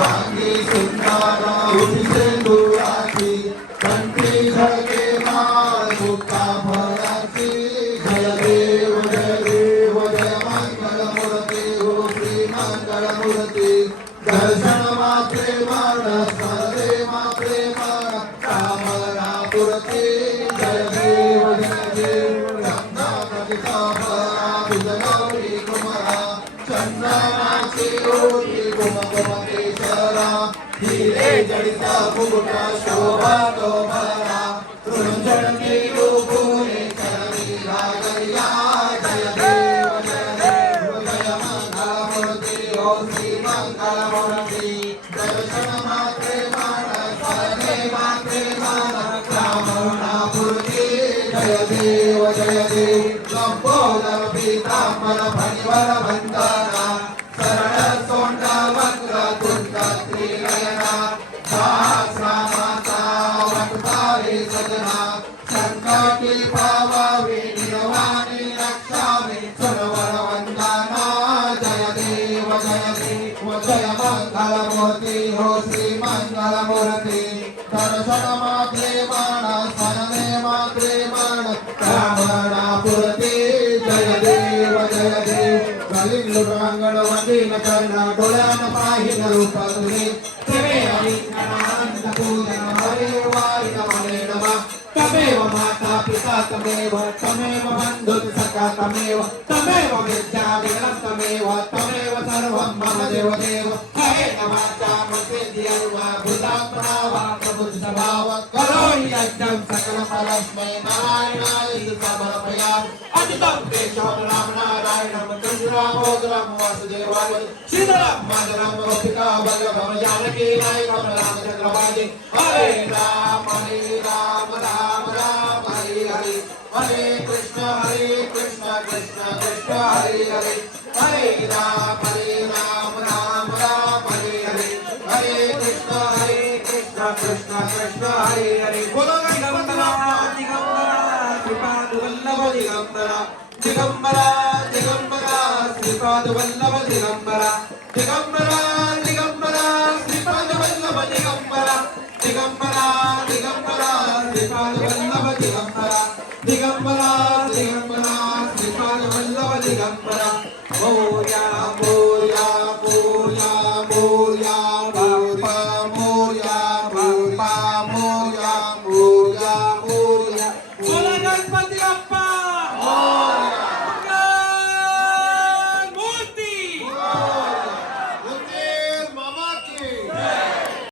वांगी सुंदरा उठीचे दुराची कंठी झळके माळ मुक्ता फळाची जय देव जय मंगल मूर्ती हो श्री मंगल मूर्ती दर्शन मात्रे मन सर्वे मात्रे मन कामना पुरती जय देव चंद्रावतीचा भरा तुझगौरी कुमरा चंद्राची ओटी कुमकुमकेशरा हिरे जडिता मुकुटा शोभा तो भरा रुंजनकी फुले चरणी लागल्या जय देव जय मंगल मूर्ती हो श्री मंगल मूर्ती दर्शन मात्रे मन सर्वे मात्रे मन कामना पूर्ती जय देव लंबोदर पीतांबर फणिवर वंदना सरळ सोंडा वक्र तुंड त्रिनयना सहस्रामाचा वटतारे सजना संकटी पावावे निर्वाणी रक्षावे सुरवर वंदना जय देव जय मंगल मूर्ती हो श्री मंगल मूर्ती दर्शन मात्रे मन स्मरणे मात्रे मन कामना पूर्ती जय देव गलिंग लुटांगण वंदीन कर्ण डोळ्यान पाहिन रूप तुझे पूजन हरे वारी नमने नमः तमेव माता पिता तमेव बंधु सखा तमेव विद्या विघ्नं तमेव सर्वं मम देव हरे नमः चामुण्डेश्वरी भूतात्मना प्रभुस्वभाव करोमि यज्ञं सकलं परस्मै नारायणाय समर्पयामि अजितं केशवं रामनारायणं कृष्णरामोदरं वासुदेवाय श्रीधरं मधुरं गोपिका वल्लभं जानकी नायकं रामचन्द्रपादे हरे राम राम राम हरे कृष्ण कृष्ण कृष्ण हरे हरे राम राम हरे कृष्ण कृष्ण कृष्ण हरे बोलो दिगंबरा श्रीपाद वल्लभ दिगंबरा दिगंबरा श्रीपाद वल्लभ दिगंबरा